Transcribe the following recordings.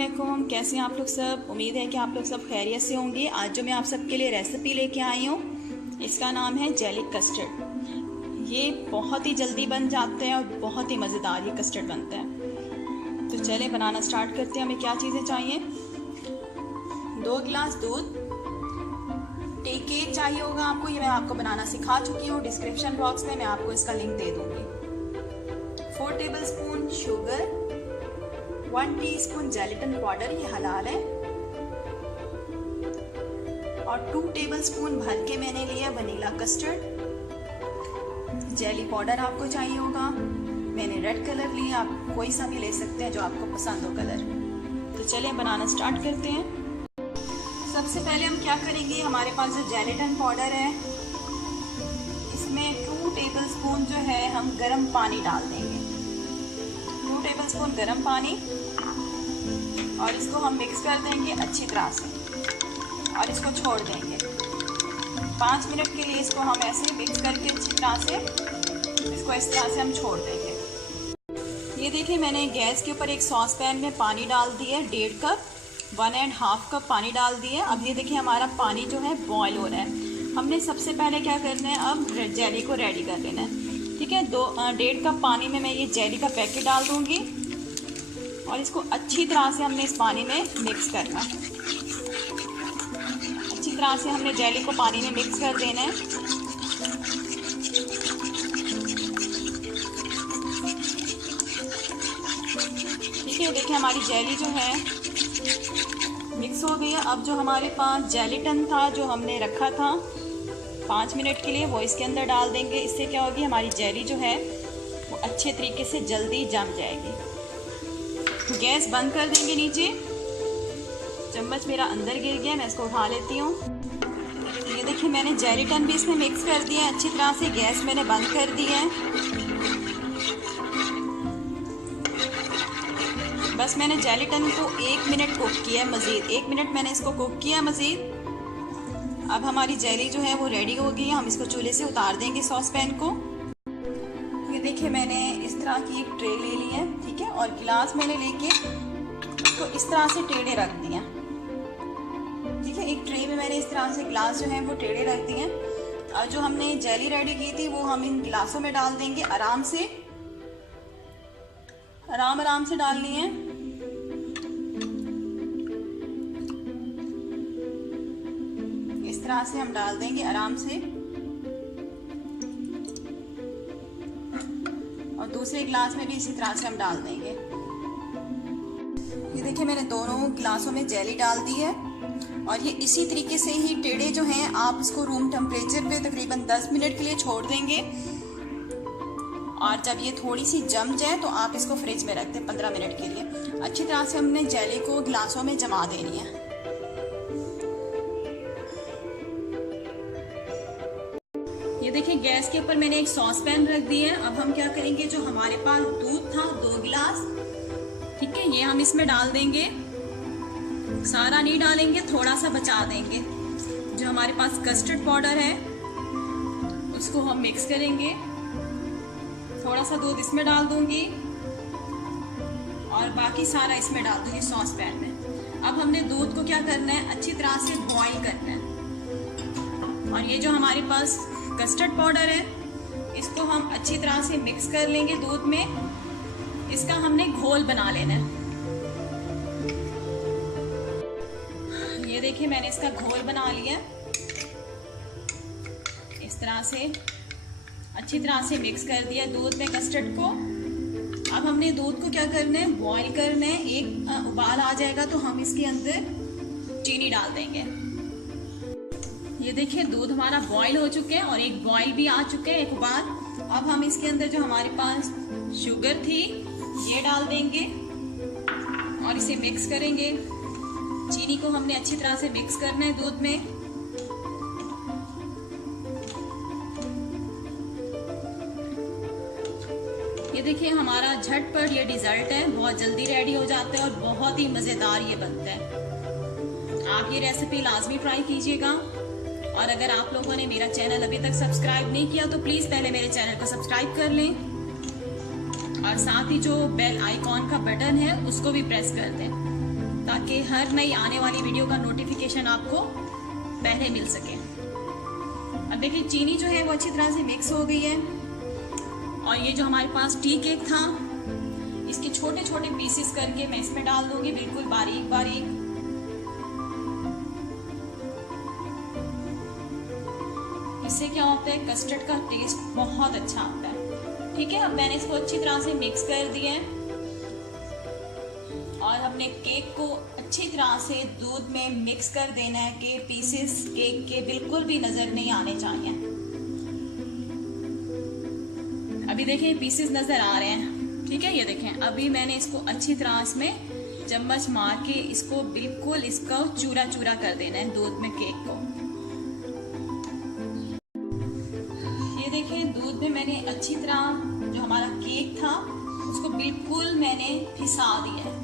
अस्सलामुअलैकुम, कैसे हैं आप लोग सब। उम्मीद है कि आप लोग सब खैरियत से होंगे। आज जो मैं आप सबके लिए रेसिपी लेके आई हूँ, इसका नाम है जेली कस्टर्ड। ये बहुत ही जल्दी बन जाते हैं और बहुत ही मज़ेदार ये कस्टर्ड बनते हैं। तो चले बनाना स्टार्ट करते हैं। हमें क्या चीज़ें चाहिए। 2 गिलास दूध, टी केक चाहिए होगा आपको। ये मैं आपको बनाना सिखा चुकी हूँ। डिस्क्रिप्शन बॉक्स में मैं आपको इसका लिंक दे दूँगी। 4 tablespoon sugar, 1 teaspoon gelatin powder, ये हलाल है, और 2 टेबलस्पून भर के मैंने लिया वनीला कस्टर्ड। जेली पाउडर आपको चाहिए होगा। मैंने रेड कलर लिया, आप कोई सा भी ले सकते हैं जो आपको पसंद हो कलर। तो चलिए बनाना स्टार्ट करते हैं। सबसे पहले हम क्या करेंगे, हमारे पास जो जेलेटिन पाउडर है, इसमें 2 टेबलस्पून जो है हम गर्म पानी डाल देंगे। 2 टेबलस्पून गर्म पानी, और इसको हम मिक्स कर देंगे अच्छी तरह से और इसको छोड़ देंगे 5 मिनट के लिए। इसको हम ऐसे मिक्स करके अच्छी तरह से इसको इस तरह से हम छोड़ देंगे। ये देखिए, मैंने गैस के ऊपर एक सॉस पैन में पानी डाल दिया है, 1.5 कप, 1.5 कप पानी डाल दिया। अब ये देखिए हमारा पानी जो है बॉयल हो रहा है। हमने सबसे पहले क्या करना है, अब जेली को रेडी कर लेना है। ठीक है, 1.5 कप पानी में मैं ये जेली का पैकेट डाल दूँगी और इसको अच्छी तरह से हमने इस पानी में मिक्स करना है। अच्छी तरह से हमने जेली को पानी में मिक्स कर देना है। ठीक है, देखिए हमारी जेली जो है मिक्स हो गई है। अब जो हमारे पास जेलेटिन था जो हमने रखा था 5 मिनट के लिए, वो इसके अंदर डाल देंगे। इससे क्या होगी, हमारी जेली जो है वो अच्छे तरीके से जल्दी जम जाएगी। गैस बंद कर देंगे नीचे। चम्मच मेरा अंदर गिर गया, मैं इसको उठा लेती हूँ। ये देखिए, मैंने जेलेटिन भी इसमें मिक्स कर दिया है अच्छी तरह से। गैस मैंने बंद कर दी है। बस मैंने जेलेटिन को 1 मिनट कुक किया है, मज़ीद 1 मिनट मैंने इसको कुक किया मज़ीद। अब हमारी जेली जो है वो रेडी हो गई है। हम इसको चूल्हे से उतार देंगे सॉस पैन को। ये देखिए, मैंने इस तरह की एक ट्रे ले ली है। ठीक है, और गिलास मैंने लेके इसको इस तरह से टेढ़े रख दिया। ठीक है, एक ट्रे में मैंने इस तरह से गिलास जो है वो टेढ़े रख दिए। और जो हमने जेली रेडी की थी वो हम इन गिलासों में डाल देंगे। आराम से डालनी है। इस तरह से हम डाल देंगे आराम से, और दूसरे गिलास में भी इसी तरह से हम डाल देंगे। ये देखिए, मैंने दोनों गिलासों में जेली डाल दी है, और ये इसी तरीके से ही टेढ़े जो हैं आप इसको रूम टेम्परेचर पे तकरीबन 10 मिनट के लिए छोड़ देंगे। और जब ये थोड़ी सी जम जाए तो आप इसको फ्रिज में रख दें 15 मिनट के लिए। अच्छी तरह से हमने जेली को गिलासों में जमा देनी है। ये देखिए, गैस के ऊपर मैंने एक सॉस पैन रख दी है। अब हम क्या करेंगे, जो हमारे पास दूध था 2 गिलास, ठीक है, ये हम इसमें डाल देंगे। सारा नहीं डालेंगे, थोड़ा सा बचा देंगे। जो हमारे पास कस्टर्ड पाउडर है उसको हम मिक्स करेंगे। थोड़ा सा दूध इसमें डाल दूंगी और बाकी सारा इसमें डाल दूंगी सॉस पैन में। अब हमने दूध को क्या करना है, अच्छी तरह से बॉईल करना है। और ये जो हमारे पास कस्टर्ड पाउडर है, इसको हम अच्छी तरह से मिक्स कर लेंगे दूध में। इसका हमने घोल बना लेना है। ये देखिए, मैंने इसका घोल बना लिया इस तरह से। अच्छी तरह से मिक्स कर दिया दूध में कस्टर्ड को। अब हमने दूध को क्या करना है, बॉईल करना है। एक उबाल आ जाएगा तो हम इसके अंदर चीनी डाल देंगे। ये देखिए, दूध हमारा बॉईल हो चुके हैं और एक बॉईल भी आ चुके हैं, एक उबाल। अब हम इसके अंदर जो हमारे पास शुगर थी ये डाल देंगे और इसे मिक्स करेंगे। चीनी को हमने अच्छी तरह से मिक्स करना है दूध में। ये देखिए, हमारा झटपट ये डिज़र्ट है, बहुत जल्दी रेडी हो जाता है और बहुत ही मज़ेदार ये बनता है। आप ये रेसिपी लाजमी ट्राई कीजिएगा। और अगर आप लोगों ने मेरा चैनल अभी तक सब्सक्राइब नहीं किया तो प्लीज़ पहले मेरे चैनल को सब्सक्राइब कर लें और साथ ही जो बेल आइकॉन का बटन है उसको भी प्रेस कर दें ताकि हर नई आने वाली वीडियो का नोटिफिकेशन आपको पहले मिल सके। अब देखिए चीनी जो है वो अच्छी तरह से मिक्स हो गई है और ये जो हमारे पास टी केक था इसके छोटे छोटे पीसेस करके मैं इसमें डाल दूंगी, बिल्कुल बारीक बारीक। इससे क्या होता है, कस्टर्ड का टेस्ट बहुत अच्छा आता है। ठीक है, अब मैंने इसको अच्छी तरह से मिक्स कर दिया है और अपने केक को अच्छी तरह से दूध में मिक्स कर देना है कि पीसेस केक के बिल्कुल भी नजर नहीं आने चाहिए। अभी देखें पीसेस नजर आ रहे हैं। ठीक है, ये देखें अभी मैंने इसको अच्छी तरह इसमें चम्मच मार के इसको बिल्कुल इसको चूरा चूरा कर देना है दूध में केक को। ये देखें दूध में मैंने अच्छी तरह जो हमारा केक था उसको बिल्कुल मैंने पिसा दिया है।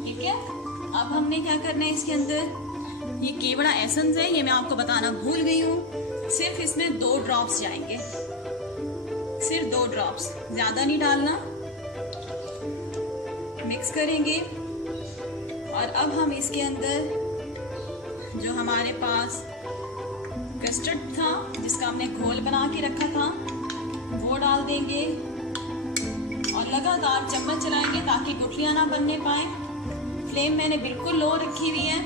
ठीक है, अब हमने क्या करना है, इसके अंदर ये केवड़ा एसेंस है, ये मैं आपको बताना भूल गई हूँ। सिर्फ इसमें 2 ड्रॉप्स जाएंगे, सिर्फ 2 ड्रॉप्स, ज्यादा नहीं डालना। मिक्स करेंगे और अब हम इसके अंदर जो हमारे पास कस्टर्ड था जिसका हमने घोल बना के रखा था वो डाल देंगे और लगातार चम्मच चलाएंगे ताकि गुठलियां ना बनने पाए। फ्लेम मैंने बिल्कुल लो रखी हुई है।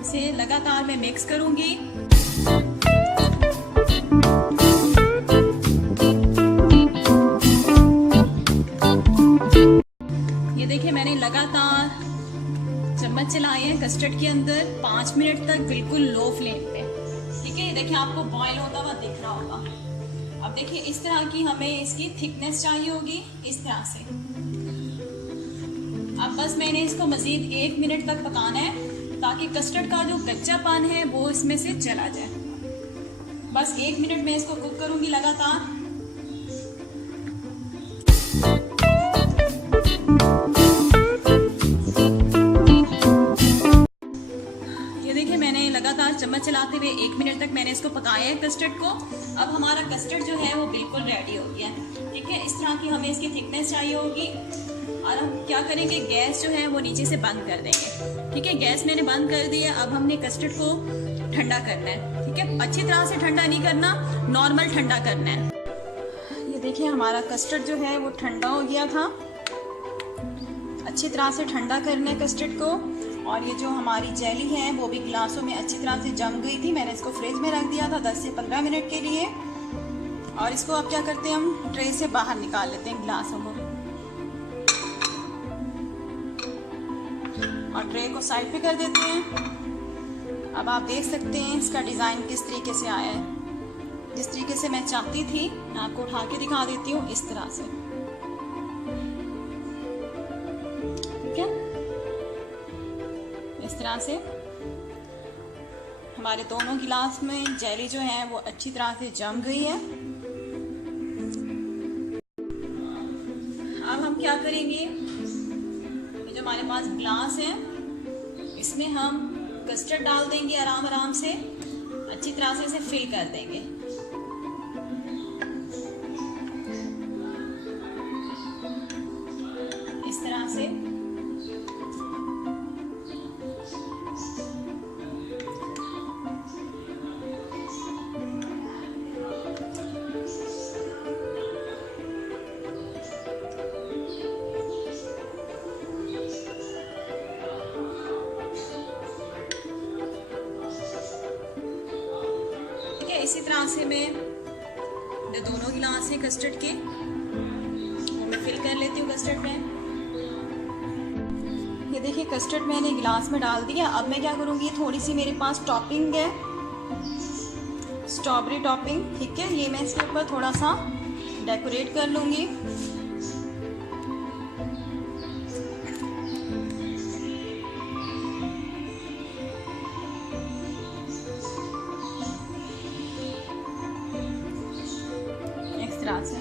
इसे लगातार मैं मिक्स करूंगी। ये देखिए मैंने लगातार चम्मच चलाए हैं कस्टर्ड के अंदर 5 मिनट तक बिल्कुल लो फ्लेम पे। ठीक है, ये देखिए आपको बॉईल होता हुआ दिख रहा होगा। अब देखिए इस तरह की हमें इसकी थिकनेस चाहिए होगी, इस तरह से। अब बस मैंने इसको मजीद 1 मिनट तक पकाना है ताकि कस्टर्ड का जो कच्चापन है वो इसमें से चला जाए। बस 1 मिनट में इसको कुक करूंगी लगातार। ये देखिए मैंने लगातार चम्मच चलाते हुए 1 मिनट तक मैंने इसको पकाया है कस्टर्ड को। अब हमारा कस्टर्ड जो है वो बिल्कुल रेडी हो गया है। ठीक है, इस तरह की हमें इसकी थिकनेस चाहिए होगी और हम क्या करेंगे, गैस जो है वो नीचे से बंद कर देंगे। ठीक है, गैस मैंने बंद कर दी है। अब हमने कस्टर्ड को ठंडा करना है। ठीक है, अच्छी तरह से ठंडा नहीं करना, नॉर्मल ठंडा करना है। ये देखिए हमारा कस्टर्ड जो है वो ठंडा हो गया था। अच्छी तरह से ठंडा करना है कस्टर्ड को। और ये जो हमारी जेली है वो भी गिलासों में अच्छी तरह से जम गई थी। मैंने इसको फ्रिज में रख दिया था 10 से 15 मिनट के लिए। और इसको अब क्या करते हैं, हम ट्रे से बाहर निकाल लेते हैं गिलासों को और ट्रे को साइड पे कर देते हैं। अब आप देख सकते हैं इसका डिज़ाइन किस तरीके से आया है। जिस तरीके से मैं चाहती थी मैं आपको उठा के दिखा देती हूँ, इस तरह से। ठीक है, इस तरह से हमारे दोनों गिलास में जेली जो है वो अच्छी तरह से जम गई है। अब हम क्या करेंगे, ये जो हमारे पास ग्लास है इसमें हम कस्टर्ड डाल देंगे आराम आराम से, अच्छी तरह से इसे फिल कर देंगे। इस तरह से इसी तरह से मैं जो दोनों गिलास हैं कस्टर्ड के वो मैं फिल कर लेती हूँ कस्टर्ड में। ये देखिए कस्टर्ड मैंने गिलास में डाल दिया। अब मैं क्या करूँगी, थोड़ी सी मेरे पास टॉपिंग है, स्ट्रॉबेरी टॉपिंग। ठीक है, ये मैं इसके ऊपर थोड़ा सा डेकोरेट कर लूँगी। से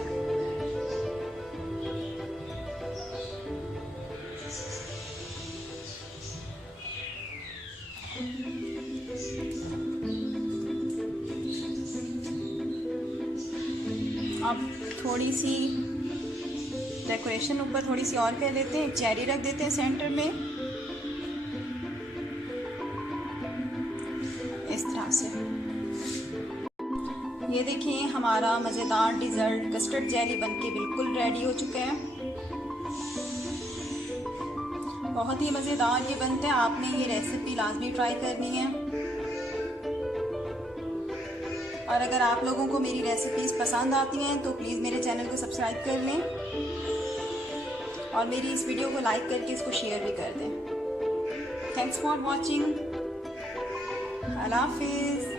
अब थोड़ी सी डेकोरेशन ऊपर थोड़ी सी और कर लेते हैं, चेरी रख देते हैं सेंटर में इस तरह से। ये देखिए हमारा मज़ेदार डिज़र्ट कस्टर्ड जेली बनके बिल्कुल रेडी हो चुका है। बहुत ही मज़ेदार ये बनते हैं, आपने ये रेसिपी लाजमी ट्राई करनी है। और अगर आप लोगों को मेरी रेसिपीज़ पसंद आती हैं तो प्लीज़ मेरे चैनल को सब्सक्राइब कर लें और मेरी इस वीडियो को लाइक करके इसको शेयर भी कर दें। Thanks for watching. अल्लाह हाफिज़।